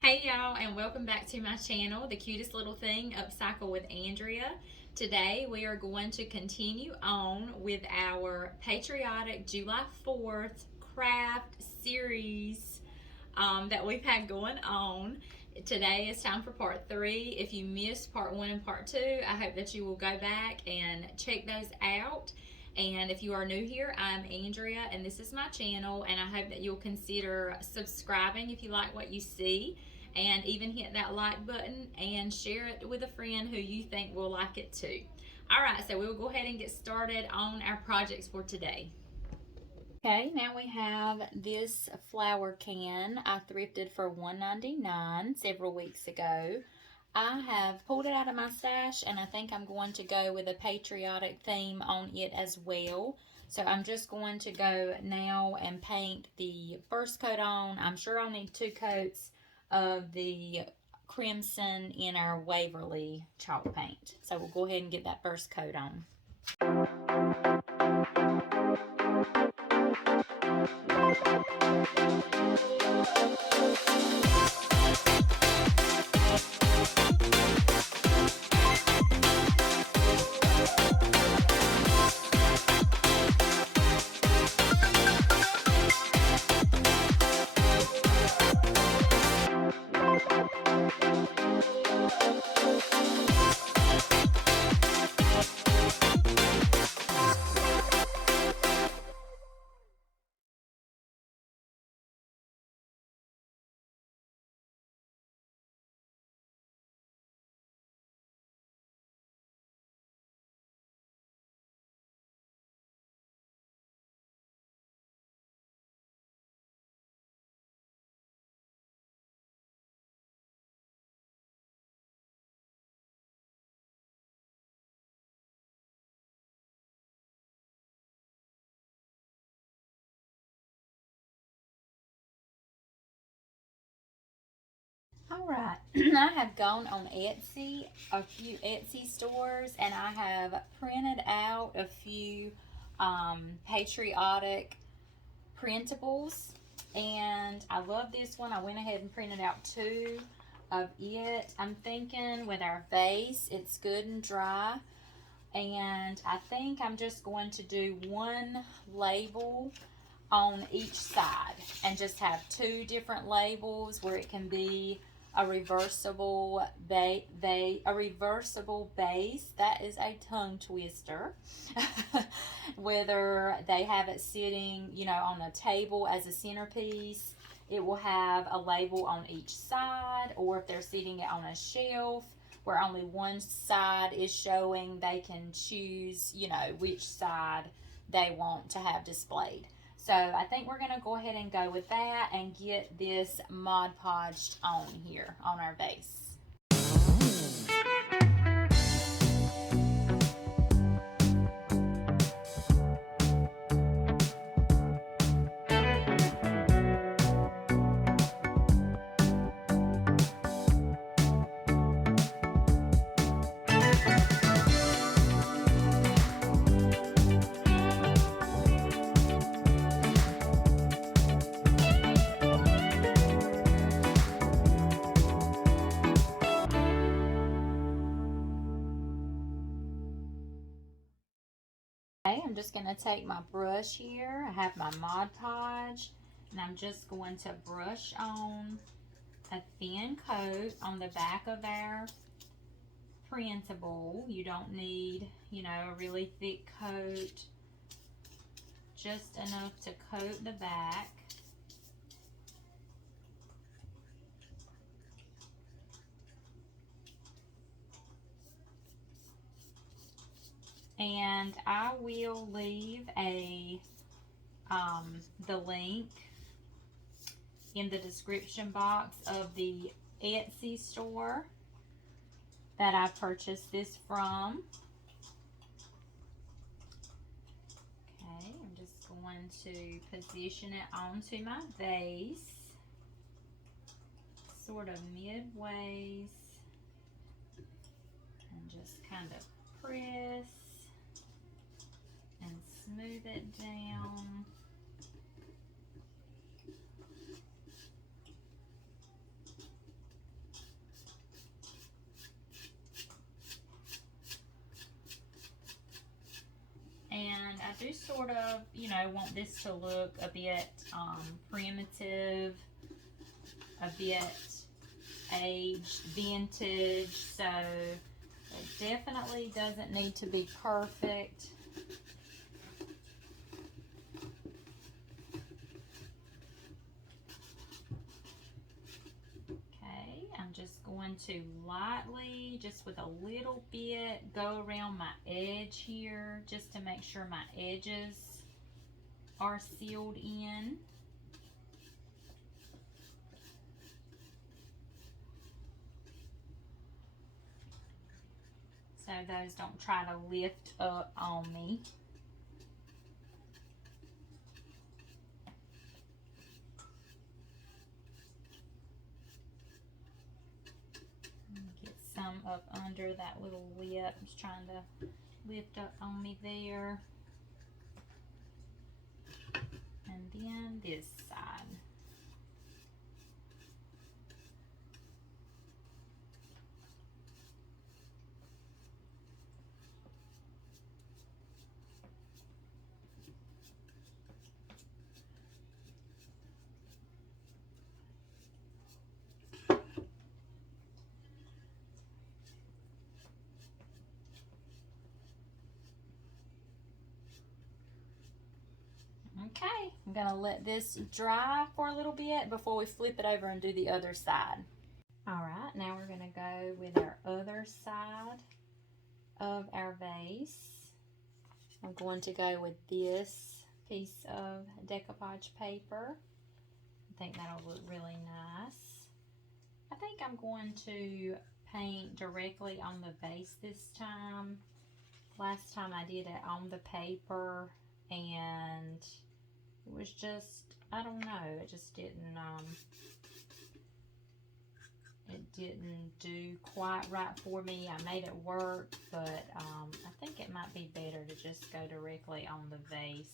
Hey y'all, and welcome back to my channel, The Cutest Little Thing, Upcycle with Andrea. Today we are going to continue on with our Patriotic July 4th craft series that we've had going on. Today is time for part 3. If you missed part 1 and part 2, I hope that you will go back and check those out. And if you are new here, I'm Andrea and this is my channel, and I hope that you'll consider subscribing if you like what you see, and even hit that like button and share it with a friend who you think will like it too. All right, so we'll go ahead and get started on our projects for today. Okay, now we have this flower can I thrifted for $1.99 several weeks ago. I have pulled it out of my stash, and I think I'm going to go with a patriotic theme on it as well. So I'm just going to go now and paint the first coat on. I'm sure I'll need 2 coats of the crimson in our Waverly chalk paint. So we'll go ahead and get that first coat on. All right, I have gone on Etsy, a few Etsy stores, and I have printed out a few patriotic printables, and I love this one. I went ahead and printed out 2 of it. I'm thinking with our vase, it's good and dry, and I think I'm just going to do 1 label on each side and just have 2 different labels where it can be a reversible base. That is a tongue twister. Whether they have it sitting, on a table as a centerpiece, it will have a label on each side, or if they're sitting it on a shelf where only one side is showing, they can choose, which side they want to have displayed. So I think we're going to go ahead and go with that and get this Mod Podged on here on our base. I'm just going to take my brush here. I have my Mod Podge, and I'm just going to brush on a thin coat on the back of our printable. You don't need, a really thick coat, just enough to coat the back. And I will leave the link in the description box of the Etsy store that I purchased this from. Okay, I'm just going to position it onto my vase, sort of midways, and just kind of press and smooth it down. sort of, you know, want this to look a bit primitive, a bit aged, vintage, so it definitely doesn't need to be perfect. I'm just going to lightly, just with a little bit, go around my edge here just to make sure my edges are sealed in. So those don't try to lift up on me. Get some up under that little lip. It's trying to lift up on me there. And then this side. Okay, I'm gonna let this dry for a little bit before we flip it over and do the other side. All right, now we're gonna go with our other side of our vase. I'm going to go with this piece of decoupage paper. I think that'll look really nice. I think I'm going to paint directly on the vase this time. Last time I did it on the paper and it was just, I don't know, it just didn't do quite right for me. I made it work, but I think it might be better to just go directly on the vase.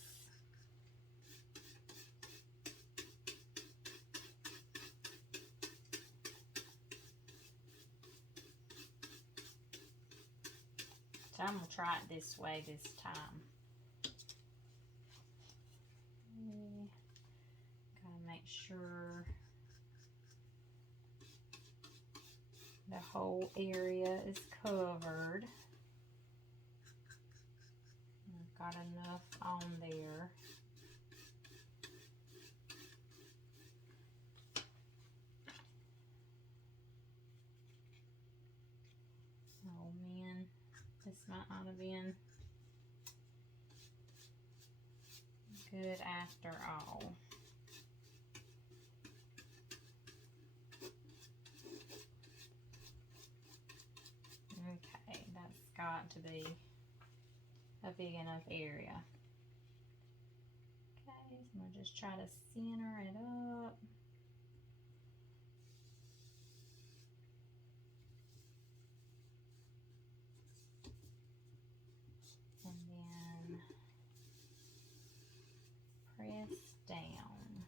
So I'm going to try it this way this time. Gotta make sure the whole area is covered. I've got enough on there. Oh man, this might not have been good after all. Okay, that's got to be a big enough area. Okay, so I'm going to just try to center it up. And then press down.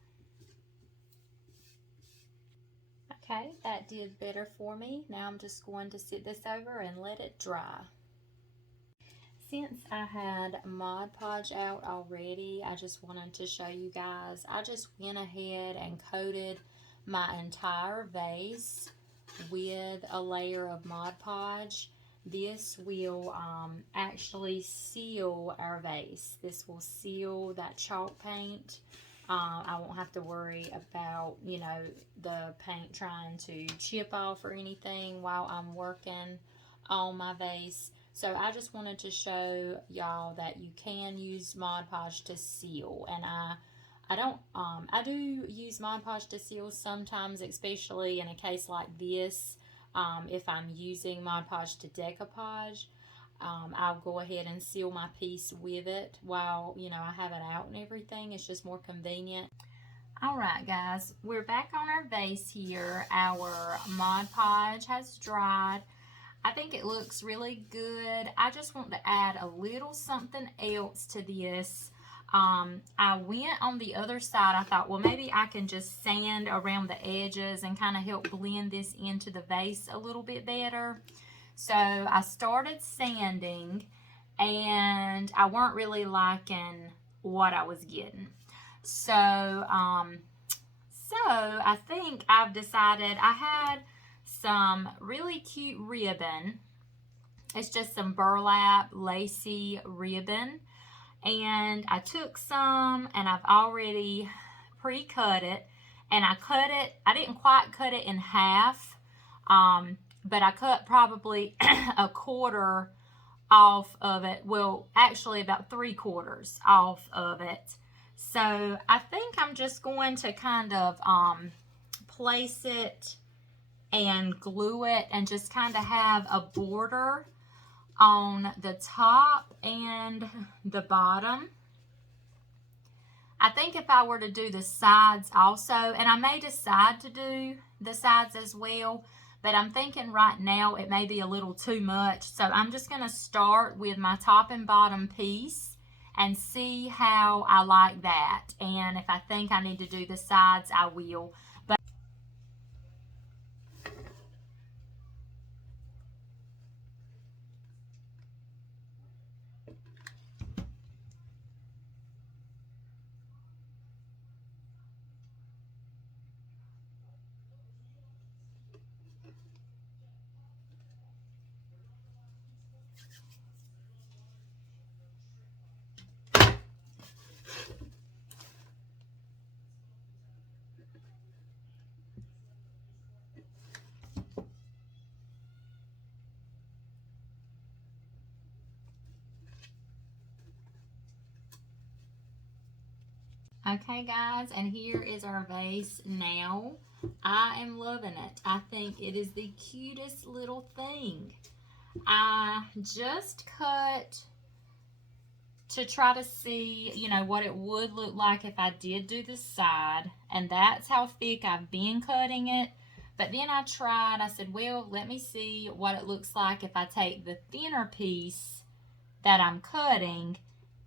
Okay, that did better for me. Now I'm just going to sit this over and let it dry. Since I had Mod Podge out already, I just wanted to show you guys. I just went ahead and coated my entire vase with a layer of Mod Podge. This will actually seal our vase. This will seal that chalk paint. I won't have to worry about, you know, the paint trying to chip off or anything while I'm working on my vase. So I just wanted to show y'all that you can use Mod Podge to seal. And I do use Mod Podge to seal sometimes, especially in a case like this. If I'm using Mod Podge to decoupage, I'll go ahead and seal my piece with it while, you know, I have it out and everything. It's just more convenient. Alright guys, we're back on our vase here. Our Mod Podge has dried. I think it looks really good. I just want to add a little something else to this. I went on the other side. I thought, well, maybe I can just sand around the edges and kind of help blend this into the vase a little bit better. So I started sanding, and I weren't really liking what I was getting. So, I think I've decided I had some really cute ribbon. It's just some burlap lacy ribbon. And I took some and I've already pre-cut it. And I cut it, I didn't quite cut it in half, but I cut probably a quarter off of it. Well, actually about 3/4 off of it. So I think I'm just going to kind of place it and glue it and just kind of have a border on the top and the bottom. I think if I were to do the sides also, and I may decide to do the sides as well, but I'm thinking right now it may be a little too much. So I'm just going to start with my top and bottom piece and see how I like that. And if I think I need to do the sides, I will. Okay guys, and here is our vase now. I am loving it. I think it is the cutest little thing. I just cut to try to see, you know, what it would look like if I did do the side, and that's how thick I've been cutting it. But then I said, well, let me see what it looks like if I take the thinner piece that I'm cutting,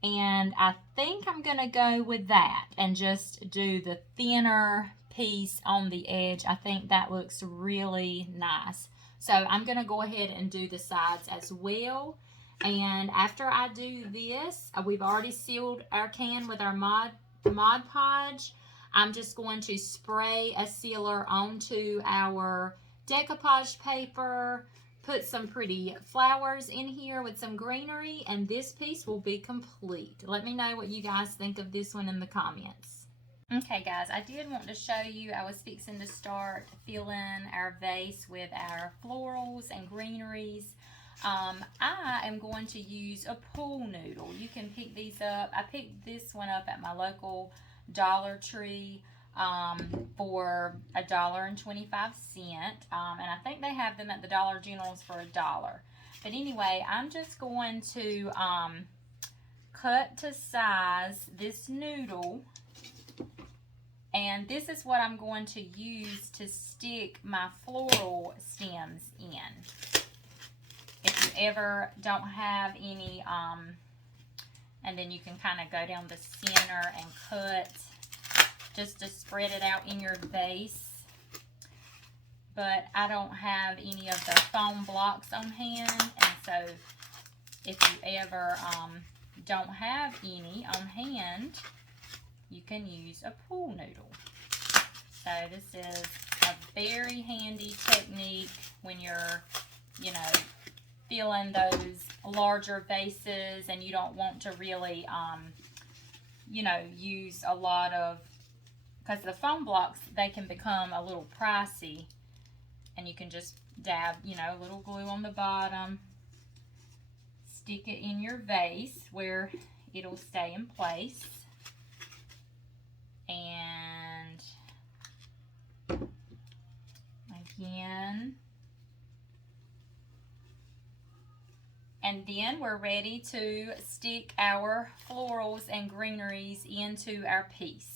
and I think I'm gonna go with that and just do the thinner piece on the edge. I think that looks really nice. So I'm gonna go ahead and do the sides as well. And after I do this, we've already sealed our can with our Mod Podge. I'm just going to spray a sealer onto our decoupage paper, put some pretty flowers in here with some greenery, and this piece will be complete. Let me know what you guys think of this one in the comments. Okay guys, I did want to show you, I was fixing to start filling our vase with our florals and greeneries. I am going to use a pool noodle. You can pick these up. I picked this one up at my local Dollar Tree for $1.25, and I think they have them at the Dollar Generals for $1. But anyway, I'm just going to cut to size this noodle, and this is what I'm going to use to stick my floral stems in. If you ever don't have any, and then you can kind of go down the center and cut just to spread it out in your vase. But I don't have any of the foam blocks on hand, and so if you ever don't have any on hand, you can use a pool noodle. So this is a very handy technique when you're, you know, filling those larger vases and you don't want to really, you know, use a lot of, because the foam blocks, they can become a little pricey, and you can just dab, you know, a little glue on the bottom, stick it in your vase where it'll stay in place, and again, and then we're ready to stick our florals and greeneries into our piece.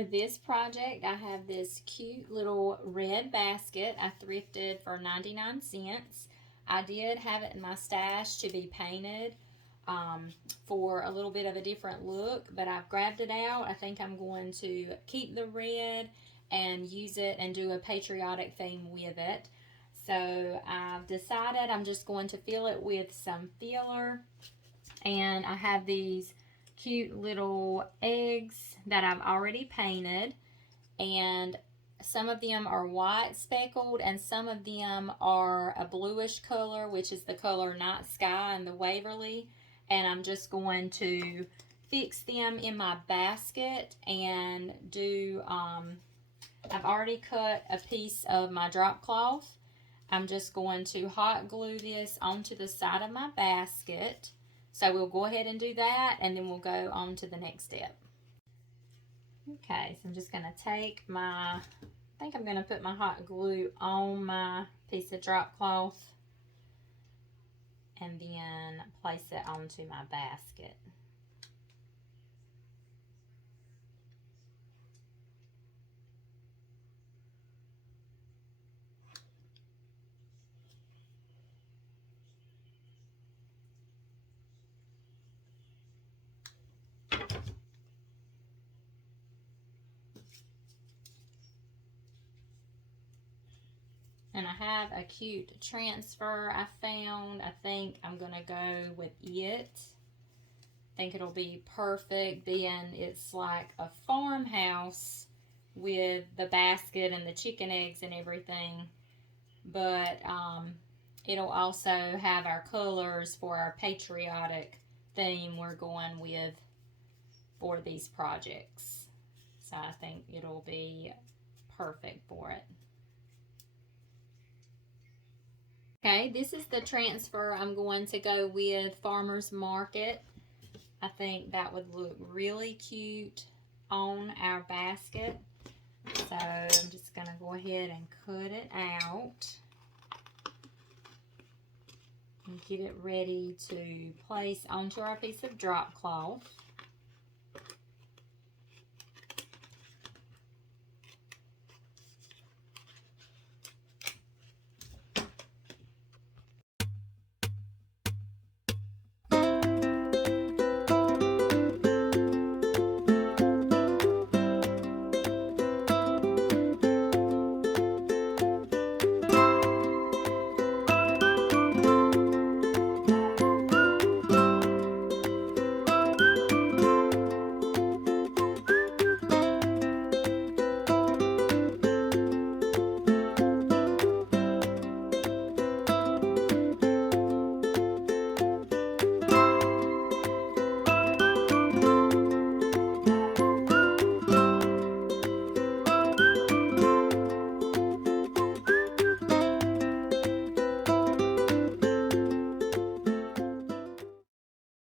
For this project, I have this cute little red basket I thrifted for 99 cents. I did have it in my stash to be painted for a little bit of a different look, but I've grabbed it out. I think I'm going to keep the red and use it and do a patriotic theme with it. So I've decided I'm just going to fill it with some filler, and I have these cute little eggs that I've already painted, and some of them are white speckled and some of them are a bluish color, which is the color Night Sky and the Waverly, and I'm just going to fix them in my basket and do I've already cut a piece of my drop cloth. I'm just going to hot glue this onto the side of my basket. So we'll go ahead and do that, and then we'll go on to the next step. Okay, so I'm just going to take my, I think I'm going to put my hot glue on my piece of drop cloth and then place it onto my basket. And I have a cute transfer I found. I think I'm going to go with it. I think it'll be perfect. Then it's like a farmhouse with the basket and the chicken eggs and everything. But it'll also have our colors for our patriotic theme we're going with for these projects. So I think it'll be perfect for it. Okay, this is the transfer I'm going to go with, Farmer's Market. I think that would look really cute on our basket. So I'm just going to go ahead and cut it out and get it ready to place onto our piece of drop cloth.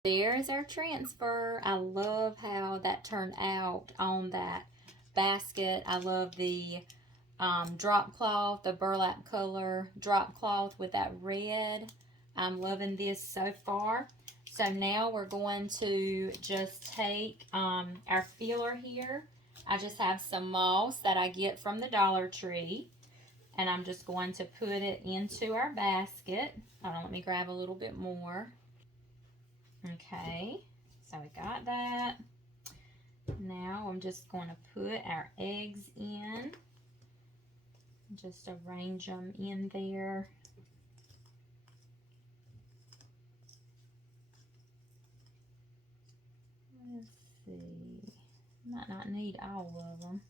There's our transfer. I love how that turned out on that basket. I love the drop cloth, the burlap color drop cloth with that red. I'm loving this so far. So now we're going to just take our filler here. I just have some moss that I get from the Dollar Tree, and I'm just going to put it into our basket. Hold on, let me grab a little bit more. Okay, so we got that. Now I'm just going to put our eggs in. Just arrange them in there. Let's see. Might not need all of them.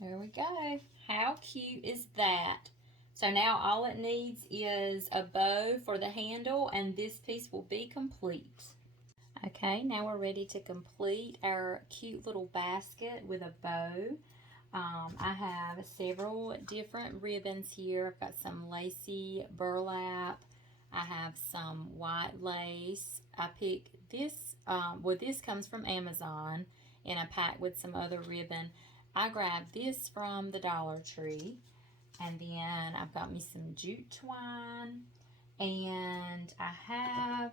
There we go. How cute is that? So now all it needs is a bow for the handle, and this piece will be complete. Okay, now we're ready to complete our cute little basket with a bow. I have several different ribbons here. I've got some lacy burlap. I have some white lace. I picked this, well, this comes from Amazon in a pack with some other ribbon. I grabbed this from the Dollar Tree. And then I've got me some jute twine, and I have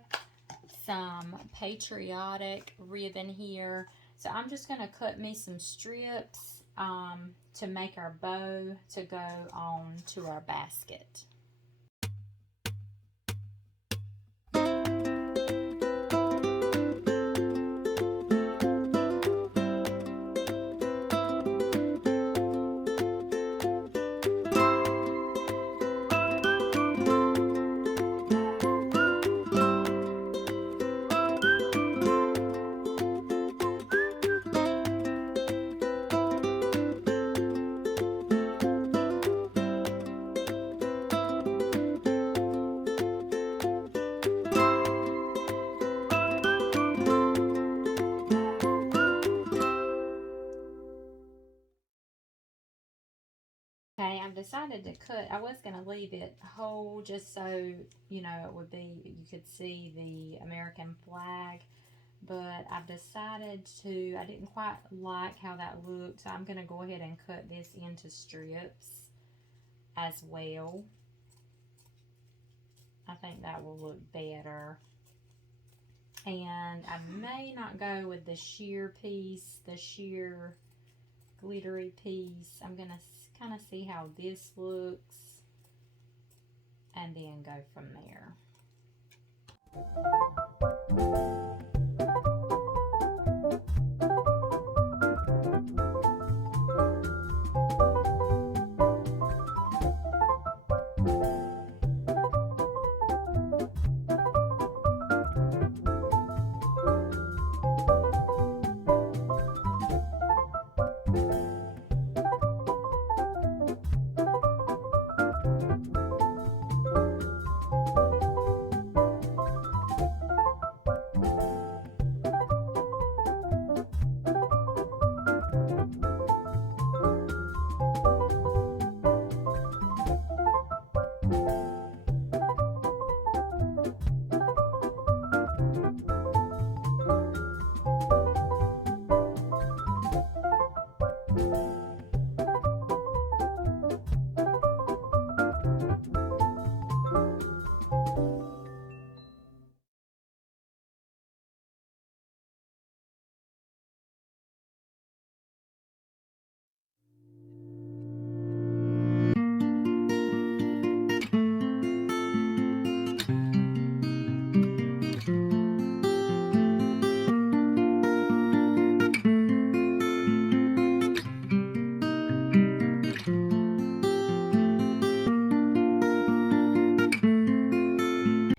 some Patriotic ribbon here. So I'm just going to cut me some strips to make our bow to go on to our basket. Okay, I've decided to cut. I was going to leave it whole just so, you know, it would be, you could see the American flag. But I've decided to, I didn't quite like how that looked, so I'm going to go ahead and cut this into strips as well. I think that will look better. And I may not go with the sheer piece, the sheer glittery piece. I'm going to kind of see how this looks and then go from there.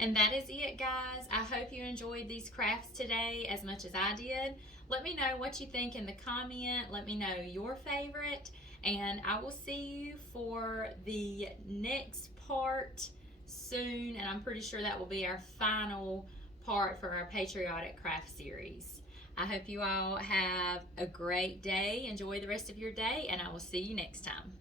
And that is it, guys. I hope you enjoyed these crafts today as much as I did. Let me know what you think in the comment. Let me know your favorite. And I will see you for the next part soon. And I'm pretty sure that will be our final part for our Patriotic craft series. I hope you all have a great day. Enjoy the rest of your day, and I will see you next time.